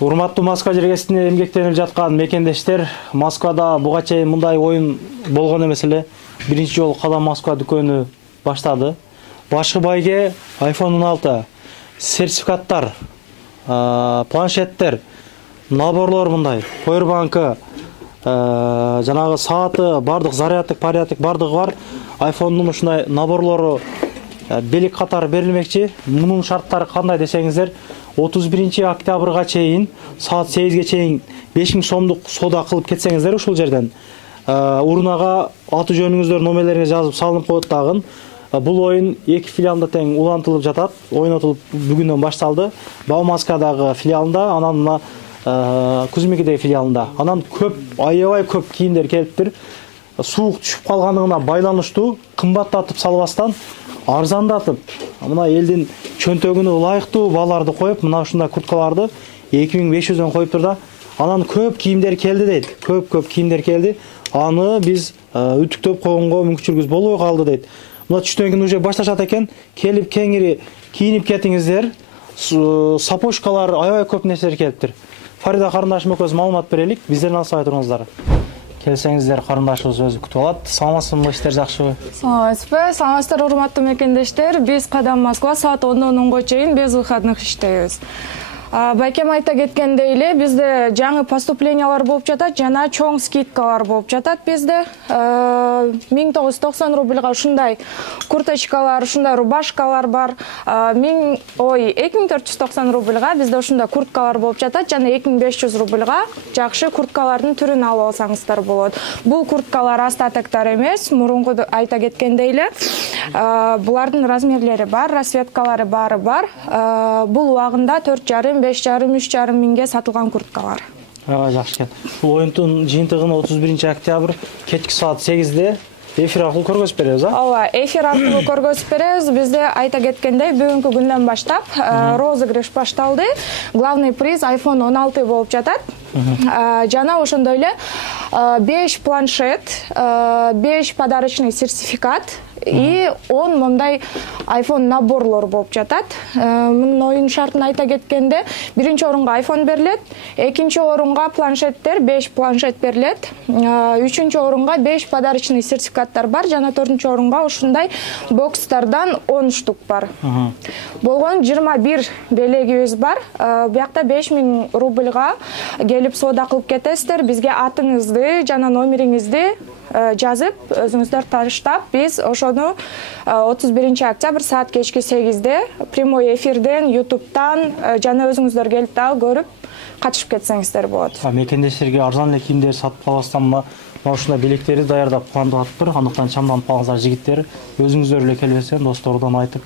Урматтуу Москва жергесинде эмгектенип жаткан мекендештер, Москвада буга чейин мындай оюн болгон эмес эле. Биринчи жолу Кадам Москва дүкөнү баштады. Башкы байге iPhone 16, сертификаттар, планшеттер, наборлор мындай, powerbank, жанагы сааты, бардык зарядтык, порядок бардыгы бар. iPhone'нун ушундай наборлору белек катары берилмекчи. Мунун шарттары кандай десеңиздер, 31 октябрга чейин саат 8ге чейин 5000 сомдук соода кылып кетсеңиздер ушул жерден урнага аты жөнүңүздөр номерлерге жазып салынып коет дагы. Бул оюн 2 филиалда тең улантылып жатат. Ойнотулуп бүгүндөн башталды. Баумаскадагы филиалында, анан мына Кузмикидеги филиалында. Анан көп, аябай көп кийимдер келиптир. Суук түшүп калганына байланыштуу кымбаттатып салбастан арзандатып, мына элдин чөнтөгүнө ылайыктуу бааларды коюп, мына ушундай курткаларды 2500дөн коюптур да. Анан көп кийимдер келди дейт. Көп кийимдер келди. Аны биз үтүктөп койгонго мүмкүнчүлүгүбүз болбой калды дейт. Мына түштөн кийин уже башташат экен. Келип кеңири кийинип кетиңиздер. Сапожкалар, аябай көп нерселер келиптир. Фарида карындашым экөөбүз маалымат берелик. Биздерден алсабай туруңуздар. Келсеңиздер, карындашыбыз өзү күтүп алат. Саламатсызбы, иштер жакшыбы? Саламатсызбы, саламатсыздар урматтуу мекендештер. Биз Кадам Москва саат 10-дон 10го чейин без выходных иштейбиз. Байкем айта кеткендей эле, бизде жаңы поступлениялар болуп жатат, жана чоң скидкалар болуп жатат бизде. 1990 рубльга ушундай курточкалар, ушундай рубашкалар бар. 2490 рубльга бизде ушундай курткалар болуп жатат, жана 2500 рубльга жакшы курткалардын түрүн алып алсаңыздар болот. Бул курткалар астатектар эмес, мурунку айта кеткендей эле, булардын размерлери бар, расцветкалары баары бар. Бул убагында 4,5, 5,5, 3,5 миңге сатылган курткалар. Жакшы экен. Бул оюндун жыйынтыгын 31 октябрь кечки саат 8де эфир аркылуу көргөзүп беребиз, а? Ооба, эфир аркылуу көргөзүп беребиз. Бизде айта кеткендей, бүгүнкү күндөн баштап розыгрыш башталды. Главный приз iPhone 16 болуп жатат. Жана ошондой эле 5 планшет, 5 подарочный сертификат и 10 мындай iPhone наборлор болуп жатат. Мунун оюн шартын айта кеткенде, биринчи орунга iPhone берилет, экинчи орунга планшеттер, 5 планшет берилет, үчүнчү орунга 5 подарочный сертификаттар бар, жана төртүнчү орунга ушундай бокстардан 10 штук бар. Болгон 21 белегибиз бар. Биякта 5000 рубльга келип соода кылып кетесиздер. Бизге атыңызды жана номериңизди жазып, өзүңүздөр таштап, биз ошону 31 октябрь саат кечки 8де прямой эфирден, YouTube'тан жана өзүңүздөр келип дагы көрүп катышып кетсеңиздер болот. Мекендештерге арзан эле кийимдер сатып калбастан мына ушундай белектерди даярдап пландап атыптыр. Андыктан чамданып калыңыздар жигиттер, өзүңүздөр эле келбесен достордон айтып,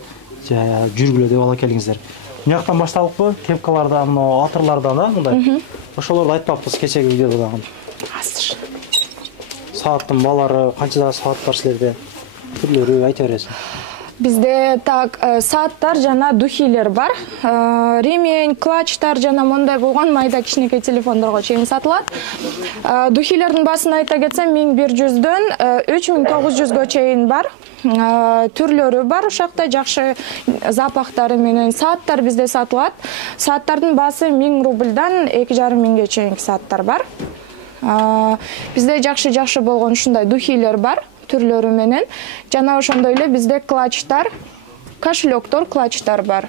жүргүлө деп ала келиңиздер. Мынаяктан башталыппы? Кепкалардан, атырлардан, мындай. Ошолорду айтпаппыз кечеги видеодо дагы. Азыр Сааттын балары, канча саат бар силерде? Түрлөрү айта бересиң. Бизде так сааттар жана духилер бар. Ремень, клатчтар жана мондай болгон майда кичинекей телефондорго чейин сатылат. Духилердин баасын айта кетсем 1100дөн 3900гө чейин бар. Түрлөрү бар, ошакта жакшы запахтары менен. Сааттар бизде сатылат. Сааттардын баасы 1000 рубльдан 2,5 миңге чейинки сааттар бар. Бизде жакшы болгон ушундай духилер бар түрлөрү менен. Жана ошондой эле бизде клатчтар, кошелектор, клатчтар бар.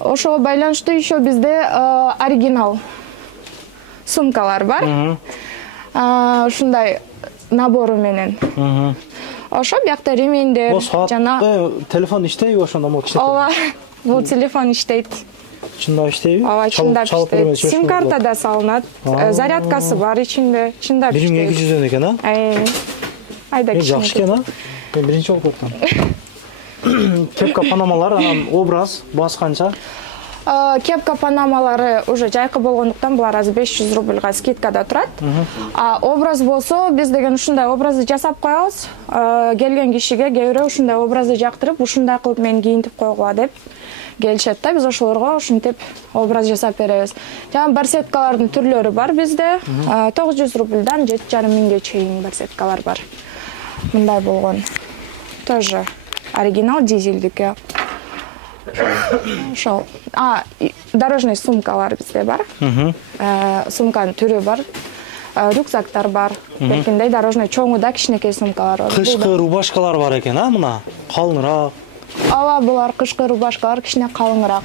Ошого байланыштуу еще бизде оригинал сумкалар бар. Ушундай набору менен. Ошо биякта ремендер жана телефон иштейби ошондо мо кичинекей? Ооба, бул телефон иштейт. Чындап иштейби? Ооба, чындап иштейт. Сим карта да салынат. Зарядкасы бар ичинде. Чындап иштейт. 1200дөн экен, а? Айда кичинекей. Жакшы экен, а? Мен биринчи болуп кеттим. Кепка панамалар, анан образ басканча? Кепка панамалары уже жайкы болгондуктан булар азыр 500 рубльга скидкада турат. Образ болсо, биз деген ушундай образды жасап коебуз. Келген кишиге кээ бирөө ушундай образды жактырып, ушундай кылып мени кийинтип койгула деп келишет да, биз ошолорго ушинтип образ жасап беребиз. Жана барсеткалардын түрлөрү бар бизде. 900 рубльдан 7,5 миңге чейин барсеткалар бар. Мындай болгон. Тоже оригинал дизелдики. Ошол. дорожный сумкалар бизде бар. Сумканын түрү бар. Рюкзактар бар. Беркиндей дорожный чоңу да кичинекей сумкалар бар. Кышкы рубашкалар бар экен, мына калыңыраак. Ооба, булар кышкы рубашкалар кичине калыңыраак.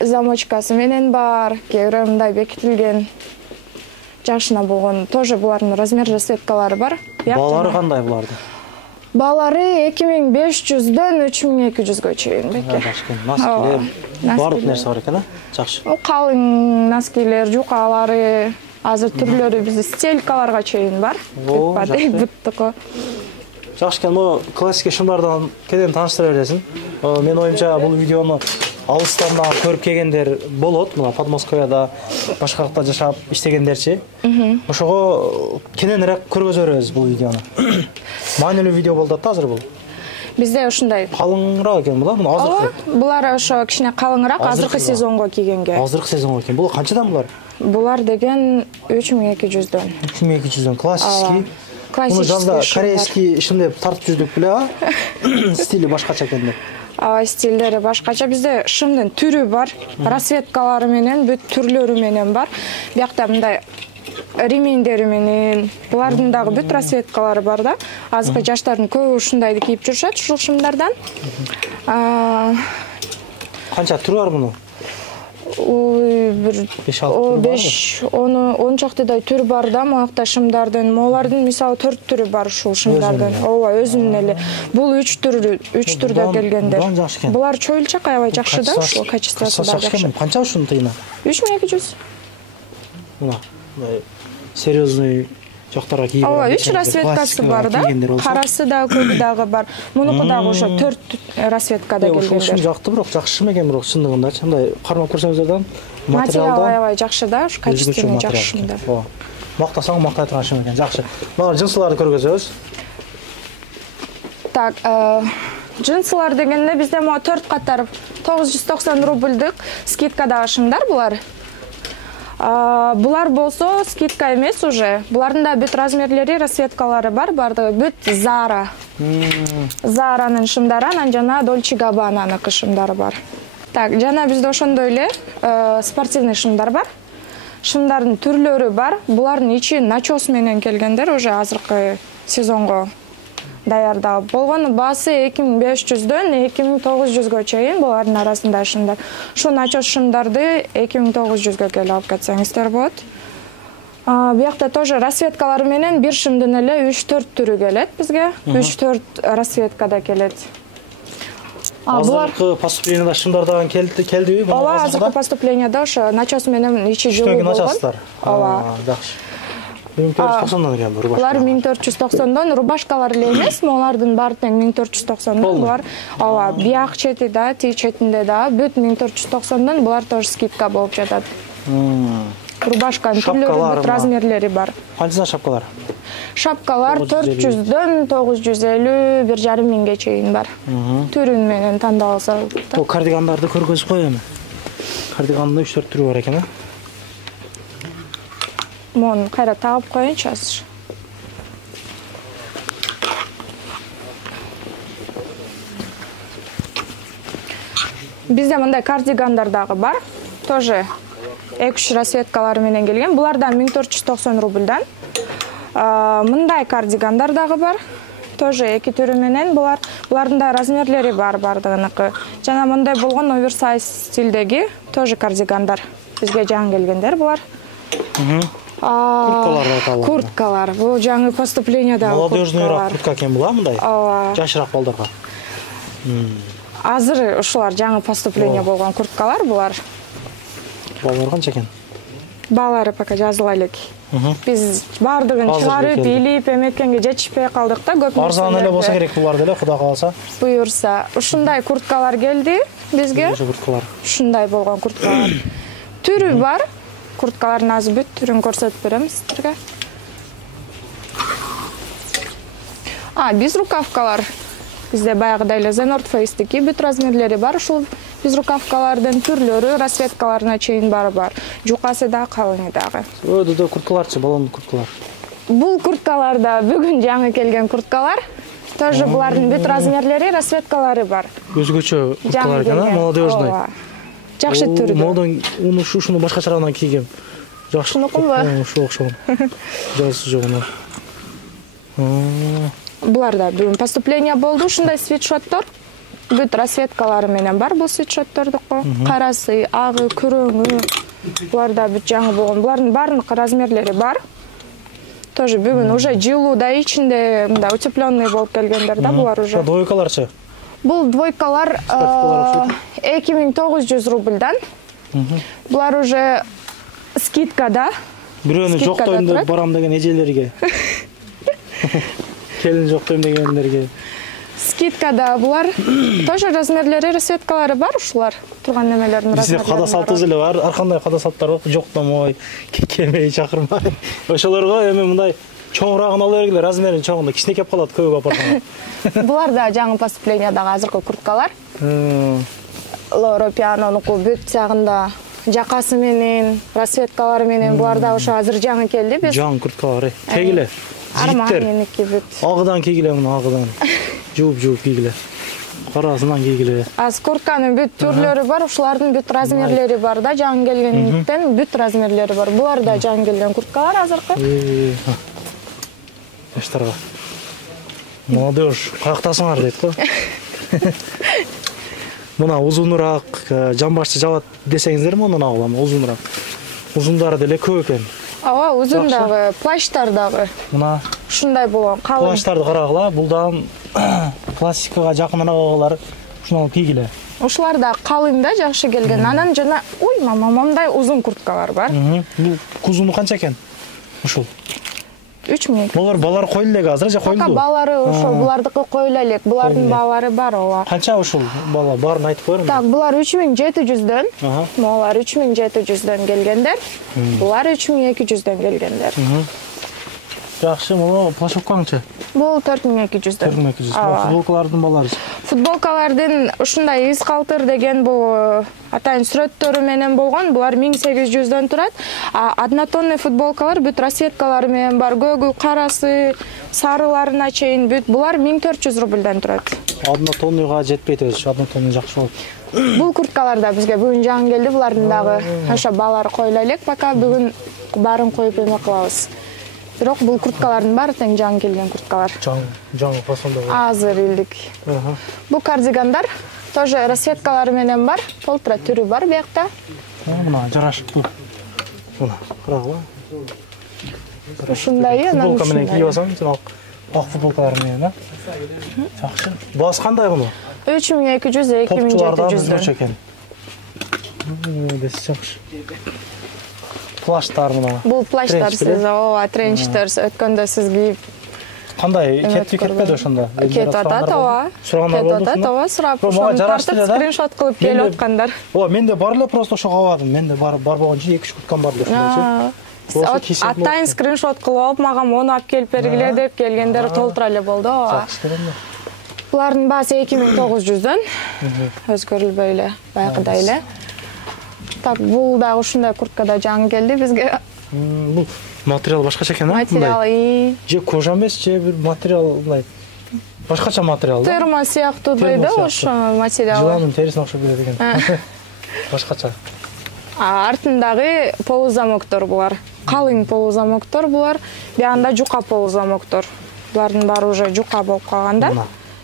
Замочкасы менен бар, кээ бирөө мындай бекитилген жашына болгон, тоже булардын размер расцветкалары бар. Балары кандай булардын? Балары 2500дөн 3200гө чейин беке. Носкилер, бардык нерсе бар экен, жакшы. Калың носкилер, жукалары, азыр түрлөрү бизде стелькаларга чейин бар. Буттуку. Жакшы экен, могу классика шымдардан кенен тааныштыра бересиң. Мен оюмча бул видеону алыстан көрүп келгендер болот, мына Подмосковьяда башка жакта жашап иштегендерчи. Ошого кененирээк көргөзө беребиз бул видеону. Маанилүү видео болду да азыр бул. Бизде ушундай калыңыраак экен бул, мына азыркы. Булар ошо кичине калыңыраак, азыркы сезонго кийгенге. Азыркы сезонго экен. Бул канчадан булар? Булар деген 3200дөн. 3200дөн классический. Муну жазда корейский ишиндеп тартып жүрдүк беле, стили башкача экен деп. Стилдери башкача. Бизде шымдын түрү бар, расцветкалары менен, бүт түрлөрү менен бар. Биякта мындай ремендери менен, булардын дагы бүт расцветкалары бар да. Азыркы жаштардын көбү ушундайды кийип жүрүшөт, ушул шымдардан. Канча түрү бар мунун? Бир 5-10 чактыдай түр бар да, муакта шымдардын. Молардын мисалы 4 түрү бар ушул шымдардын. Ооба, өзүнүн эле. Бул 3 түрдө келгендер. Булар чоюлчак, аябай жакшы да, ушул качествосы да жакшы. Канча ушунун тыйыны? 3200. Мына, серьезный жактарга кийип. Ооба, 3 расцветкасы бар да. Карасы да, көкү дагы бар. Мунуку дагы ошо 4 расцветкада келгендер. Ушун жакты, бирок жакшы экен, бирок чындыгындачы мындай кармап көрсөңүздөр, материал аябай жакшы да, ушу качественный жакшы да. Мактасаң мактай турган шым экен, жакшы. Мына джинсыларды көргөзөбүз. Так, джинсылар дегенде бизде могу 4 катар 990 рубльдык скидкадагы шымдар булар. Булар болсо скидка эмес уже. Булардын да бүт размерлери, расцветкалары бар, бардыгы бүт Zara. Zara'нын шымдары, анан жана Dolce Gabbana'нын шымдары бар. Так, жана бизде ошондой эле спортивный шымдар бар. Шымдардын түрлөрү бар. Булардын ичи начос менен келгендер, уже азыркы сезонго даярдалып болгон. Баасы 2500дөн 2900гө чейин булардын арасында шымдар. Шу начос шымдарды 2900гө келип алып кетсеңиздер болот. Биякта тоже расцветкалары менен бир шымдын эле 3-4 түрү келет бизге. 3-4 расцветкада келет. Азыркы поступлениеда шымдардан келдиби? Ооба, азыркы поступлениеда ошо начос менен ичи жылуу болгон. Начостор. Ооба, жакшы. 1490дон экен бу рубашка. Булар 1490дон, рубашкалар эле эмес, булардын баары тең 1490дон. Булар ооба, бияк чети да, ти четинде да, бүт 1490дон, булар тоже скидка болуп жатат. Рубашканын түрлөрү, бүт размерлери бар. Канча шапкалар? Шапкалар 400дөн 950, 1,5 миңге чейин бар. Түрүн менен тандап алса. Бул кардигандарды көргөзүп коем. Кардигандын 3-4 түрү бар экен, Мон кайра тагып коеюнчу азыр. Бизде мындай кардигандар дагы бар. Тоже 2-3 расцветкалары менен келген. Булардан 1490 рубльдан. Мындай кардигандар дагы бар. Тоже 2 түрү менен булардын да размерлери бар бардыгыныкы. Жана мындай болгон оверсайз стилдеги тоже кардигандар. Бизге жаңы келгендер булар. Курткалар. Бул жаңы поступлениеда молодежный куртка экен була мындай. Жашыраак балдарга. Азыр ушулар жаңы поступление болгон курткалар булар. Балдар канча экен? Баалары пока жазыла элек. Биз бардыгын чыгарып, илип эметкенге жетишпей калдык да, көп нерсе. Арзан эле болсо керек булар деле, Кудай кааласа. Буюрса, ушундай курткалар келди бизге. Ушундай болгон курткалар. Түрү бар. Курткалардын азыр бүт түрүн көрсөтүп берем сиздерге. Безрукавкалар. Бизде баягыдай эле The North Face'дики бүт размерлери бар. Ушул безрукавкалардын түрлөрү, расцветкаларына чейин бар. Жукасы да, калыңы дагы. Өдө курткаларчы, балондуу курткалар. Бул курткаларда бүгүн жаңы келген курткалар. Тоже булардын бүт размерлери, расцветкалары бар. Өзгөчө курткалар экен, молодежный. Жакшы түрдө. Модан ушуну башкачарадан кийгем. Жакшы. Ушунукумбу? Ушу окшогон. Жазы жогуна. Буларда бүгүн поступление болду, ушундай свитшоттор. Бүт расветкалары менен бар бул свитшоттордуку. Карасы, агы, күрөңү. Буларда бүт жаңы болгон. Булардын баардык размерлери бар. Тоже бүгүн уже жылууда ичинде мындай утепленный болуп келгендер да булар уже. Двойкаларчы? Бул двойкалар 2900 рубльдан. Булар уже скидкада. Бирөөнү жоктойм деп барам деген эжелерге. Келин жоктойм дегендерге. Скидкада булар тоже размерлери, расветкалары бар ушулар. Турган немелердин размерлери. Бизде када салты эле бар, ар кандай када салттар бар, жоктомой, келмей чакырмай. Ошолорго эми мындай чоңурагын ала бергиле, размерин чоңунда кичинекей калат көйгө апарган. Булар да жаңы поступлениядагы азыркы курткалар. Лоро Пианонуку бүт жагында жакасы менен, расветкалары менен булар да ошо азыр жаңы келди. Биз жаңы курткалар, кийгиле. Арман меники бүт. Агыдан кийгиле, муну агыдан. Жууп кийгиле. Карасынан кийгиле. Аз куртканын бүт түрлөрү бар, ушулардын бүт размерлери бар да, жаңы келгендиктен бүт размерлери бар. Булар да жаңы келген курткалар азыркы. Эштарга. Молодежь, каяктасыңар дейт го. Мына узунураак, жамбашчы жабат десеңиздер мунун агылам, узунураак. Узундары деле көп экен. Ооба, узун дагы, плащтар дагы. Мына Ушундай болгон, калың. плащтарды карагыла, булдан пластикага жакыныраак ушуну алып кийгиле. Ушулар да калың да, жакшы келген. Анан жана, ой, мама, мындай узун курткалар бар. Бул кузуну канча экен? Ушул. 3000. Булар балар коюлду эле азыр же коюлду? Балары ошо булардыкы коюла элек. Булардын баалары бар, ооба. Канча ушул бала барын айтып коерм. Так, булар 3700дөн. Булар 3700дөн келгендер. Булар 3200дөн келгендер. Жакшы, муну плашовкаңчы? Бул 4200дөн. 4200. Футболкалардын балары. Футболкалардын ушундай из калтыр деген бул атайын сүрөттөрү менен болгон. Булар 1800дөн турат. Однотонный футболкалар бүт расветкалары менен бар. Көгү, карасы, сарыларына чейин бүт. Булар 1400 рубльден турат. Однотонныйга жетпейт өзү. Однотонный жакшы болот. Бул курткалар да бизге бүгүн жаңы келди. Булардын дагы ошо баалары коюла элек. Пока бүгүн баарын коюп эме кылабыз. Бирок бул курткалардын баары тең жаңы келген курткалар. Жаңы фасонда бар. Азыр илдик. Бул кардигандар тоже расветкалары менен бар. Полтора түрү бар биякта. Мына жарашыктуу. Мына карагыла. Ушундай, анан футболка менен кийип алсаң, сен ак футболкалар менен, да? Жакшы. Баасы кандай муну? 3200, 2700 экен. Дес жакшы. Плаштар мына. Бул плаштар сиз, ооба, тренчтер өткөндө сиз кийип. Кандай кетпеди ошондо? Кетип атат, ооба. Сурагандар болду. Ооба, сурап, ошону тартып скриншот кылып келип аткандар. Ооба, менде бар эле, просто ошо кабадым. Менде бар болгончу 2-3 курткам бар деп. Атайын скриншот кылып алып, мага мону алып келип бергиле деп келгендер толтура эле болду, ооба. Булардын баасы 2900дөн. Өзгөрүлбөй эле, баягыдай эле. Так, бул да ушундай курткада жаңы келди бизге. Бул материал башкача экен, а? Материал же кожа эмес, же бир материал мындай. Башкача материал. Термо сыяктуу дейди ошо материал. Жыланын терисине окшоп кетет экен. Башкача. Артындагы полузамоктор булар. Калың полузамоктор булар. Биягында жука полузамоктор. Булардын баары уже жука болуп калганда.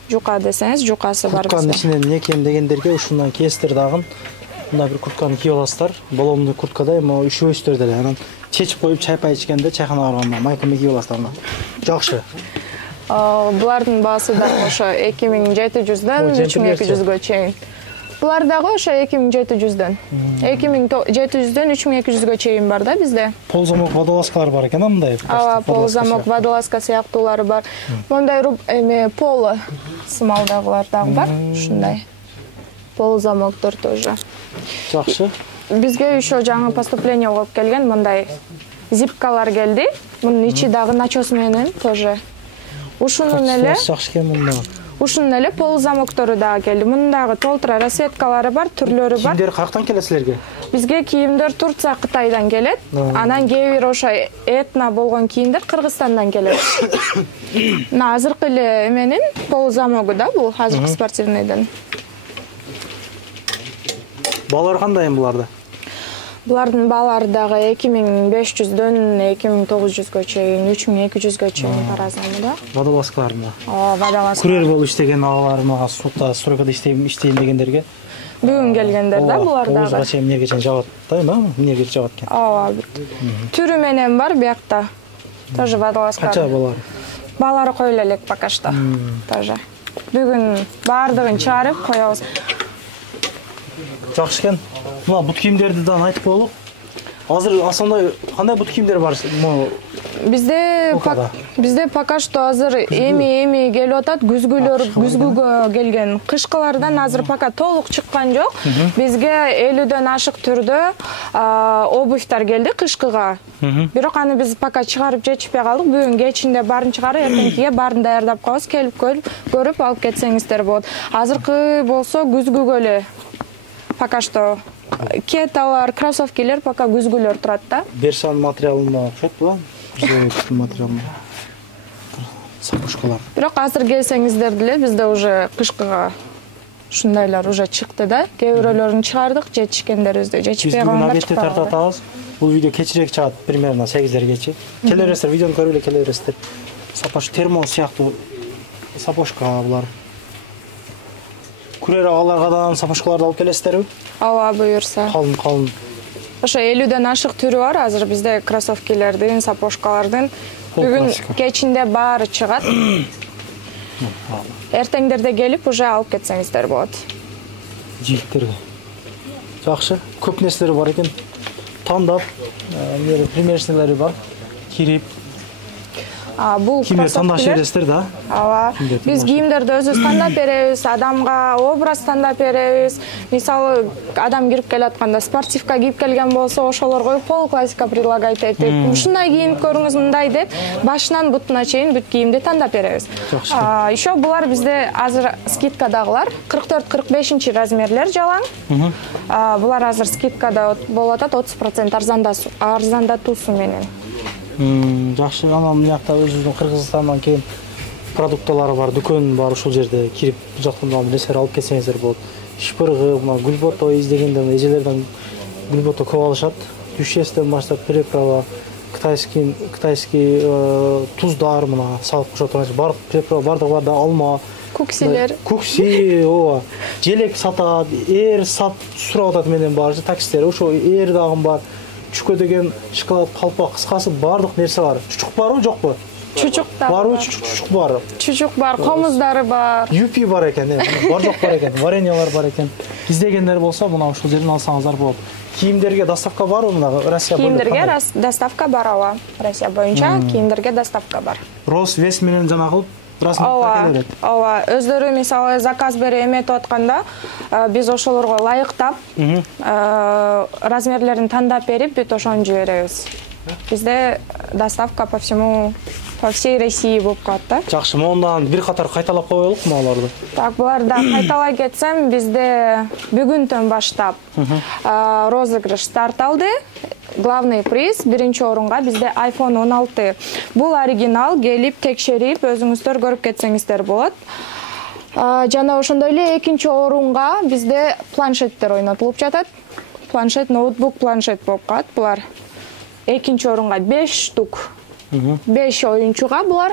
Жука десеңиз, жукасы бар. Куртканын ичинен не кем дегендерге ушундан кестир дагын. Мындай бир куртканы кийип аласыздар. Баломдуу курткада эми üşүбөйсүздөр деле. Анан чечип коюп чайпай ичкенде чайханага барганда майканы кийип аласыздар мына. Жакшы. Булардын баасы да ошо 2700дөн 3200гө чейин. Булар дагы ошо 2700дөн. 2700дөн 3200гө чейин бар да бизде. Ползамок водолазкалар бар экен, мындай. Ооба, ползамок водолазка сыяктуулары бар. Мондай эме поло сымалдагылар дагы бар, ушундай. Ползамоктор тоже. Жакшы. Бизге ошо жаңы поступление болуп келген мындай зипкалар келди. Мунун ичи дагы начос менен тоже. Ушунун эле жакшы экен мында. Ушунун эле ползамоктору дагы келди. Мунун дагы толтура расветкалары бар, түрлөрү бар. Кийимдер каяктан келет силерге? Бизге кийимдер Турция, Кытайдан келет. Анан кээ бир ошо этно болгон кийимдер Кыргызстандан келет. Мына азыркы эле эменин ползамогу да бул азыркы спортивныйдын. Балалар кандай эми буларды? Булардын баалары дагы 2500дөн 2900гө чейин, 3200гө чейин таразамы да. Водолазкалармы? Водолаз. Курьер болуп иштеген агалармы, сутта стройкада иштейм дегендерге? Бүгүн келгендер да булар дагы. Озга чейин эмнеге чейин жабат да, эмнеге жабат экен? Түрү менен бар биякта. Тоже водолазка. Канча балалар? Балалары коюла элек пока что. Тоже. Бүгүн баардыгын чыгарып коебуз. Жакшы экен. Мына бут кийимдерди да айтып коелук. Азыр асандай кандай бут кийимдер бар? Бизде пока что азыр эми келип атат, күзгүгө келген. Кышкылардан азыр пока толук чыккан жок. Бизге 50дөн ашык түрдө обувьтар келди кышкыга. Бирок аны биз пока чыгарып жетишпей калдык. Бүгүн кечинде баарын чыгарып, эртеңкиге баарын даярдап коебуз. Келип көрүп алып кетсеңиздер болот. Азыркы болсо күзгүгө эле пока что кеталар, кроссовкилер пока күзгүлөр турат да. Берсан материалына окшойт була? Материалына. Сапожкалар. Бирок азыр келсеңиздер деле бизде уже кышкыга ушундайлар уже чыкты да. Кээ бирөөлөрүн чыгардык, жетишкендерибизди жетишпей калгандар чыкты. Биз бүгүн тартып атабыз. Бул видео кечирээк чыгат, примерно 8-дергечи. Келе бересиздер, видеону көрүп эле келе бересиздер. Сапож термо сыяктуу сапожка булар. Курьер агалардан сапожкаларды алып келесиздерби? Ооба, буюрса. Калын. Ошо 50дөн ашык түрү бар. Азыр бизде кроссовкилердин, сапожкалардын бүгүн кечинде баары чыгат. Эртеңдерде келип уже алып кетсеңиздер болот. Жигиттерге. Жакшы, көп нерселери бар экен. Тандап, примерчилери бар. Кирип. Бул кийимдер тандаш бересиздер да? Ооба. Биз кийимдерди өзүбүз тандап беребиз, адамга образ тандап беребиз. Мисалы, адам кирип келатканда спортивка кийип келген болсо, ошолорго пол классика предлагать этип, ушундай кийинип көрүңүз, мындай деп, башынан бутуна чейин бүт кийимди тандап беребиз. Еще булар бизде азыр скидкадагылар, 44-45 размерлер жалаң. Булар азыр скидкада болуп атат, 30% арзандатуусу менен. Жакшы, анан мынакта өзүбүздүн Кыргызстандан келген продукталары бар, дүкөн бар, ушул жерде кирип бул жактан нерселер алып кетсеңиздер болот. Шпыргы, мына гүлбото издегенде эжелерден гүлбото көп алышат. Дүйшестен баштап приправа, кытайский туздар мына салып кошот. Бардык приправа, бардыгы бар да, алма, куксилер. Кукси, ооба. Желек сатат, сат сурап атат менен бар, таксистер. Ошо дагы бар. Чүкө деген шоколад, калпак, кыскасы бардык нерсе бар. Чучук барбы, жокпу? Чучук да барбы, чучук бар. Чучук бар, комуздары бар. Юпи бар экен, бар жок бар экен, вареньялар бар экен. Издегендер болсо, мына ушул жерден алсаңыздар болот. Кийимдерге доставка барбы мына Россия боюнча? Кийимдерге доставка бар, ооба. Россия боюнча кийимдерге доставка бар. Рост, вес менен жана кылып Ооба, өздөрү мисалы заказ берип эметип атканда, биз ошолорго ылайыктап, размерлерин тандап берип, бүт ошону жиберебиз. Бизде доставка по всей России болуп калат да. Жакшы, мондан бир катар кайталап коелук буларды. Так, буларды кайталай кетсем, бизде бүгүндөн баштап розыгрыш старт алды. Главный приз биринчи орунга бизде iPhone 16. Бул оригинал, келип текшерип өзүңүздөр көрүп кетсеңиздер болот. Жана ошондой эле экинчи орунга бизде планшеттер ойнотулуп жатат. Планшет, ноутбук, планшет болуп калат булар. Экинчи орунга 5 штук. 5 оюнчуга булар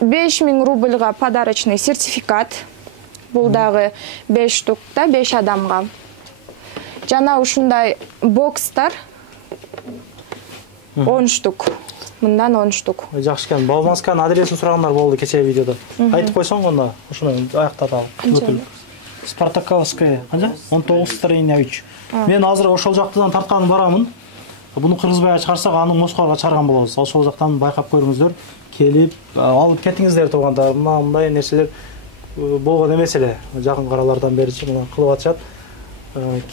5000 рубльга подарочный сертификат. Бул дагы 5 штук да 5 адамга. Жана ушундай бокстар 10 штук. Мындан 10 штук. Жакшы экен. Балмасканын адресин сурагандар болду кечээ видеодо. Айтып койсоң онда, ушуну аяктаталы. Спартаковская, канча? 19/3. Мен азыр ошол жактан тартканын барамын. Буну кыргызбай чыгарсак, аны Москвага чыгарган болобуз. Ошол жактан байкап көрүңүздөр. Келип, алып кетиңиздер туугандар. Мындай нерселер болгон эмес эле. Жакын каралардан беричи мына кылып атышат.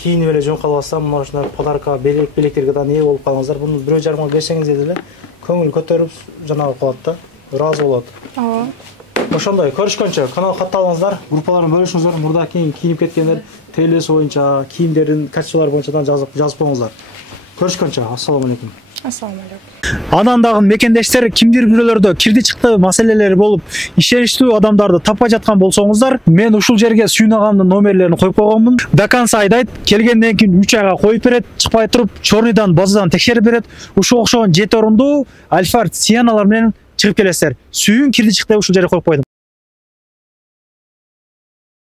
Кийинип эле жөн калбастан мына ушундай подарка, белектерге да ээ болуп калыңыздар. Буну 1,5 мың берсеңиздер деле көңүл көтөрүп жанагы калат да. Ыраазы болот. Ооба. Ошондой көрүшкөнчө канал катталыңыздар, группалардан бөлүшүңүздөр. Мурда кийинип кеткендер ТЛС боюнча, кийимдердин качестволору боюнча жазып коюңуздар. Көрүшкөнчө, ассаламу алейкум. Ассаламу алейкум. Анан дагы мекендештер кимдир бирөөлөрдө кирди чыкты маселелери болуп, ишеничтүү адамдарды таппай жаткан болсоңуздар, мен ушул жерге Сүйүн агамдын номерлерин коюп койгонмун. До конца айдайт, келгенден кийин 3 айга коюп берет, чыкпай туруп, чорныйдан базадан текшерип берет. Ушуга окшогон 7 орунду Альфард Сианалар менен чыгып келесиздер. Сүйүн кирди чыкты ушул жерге коюп койдум.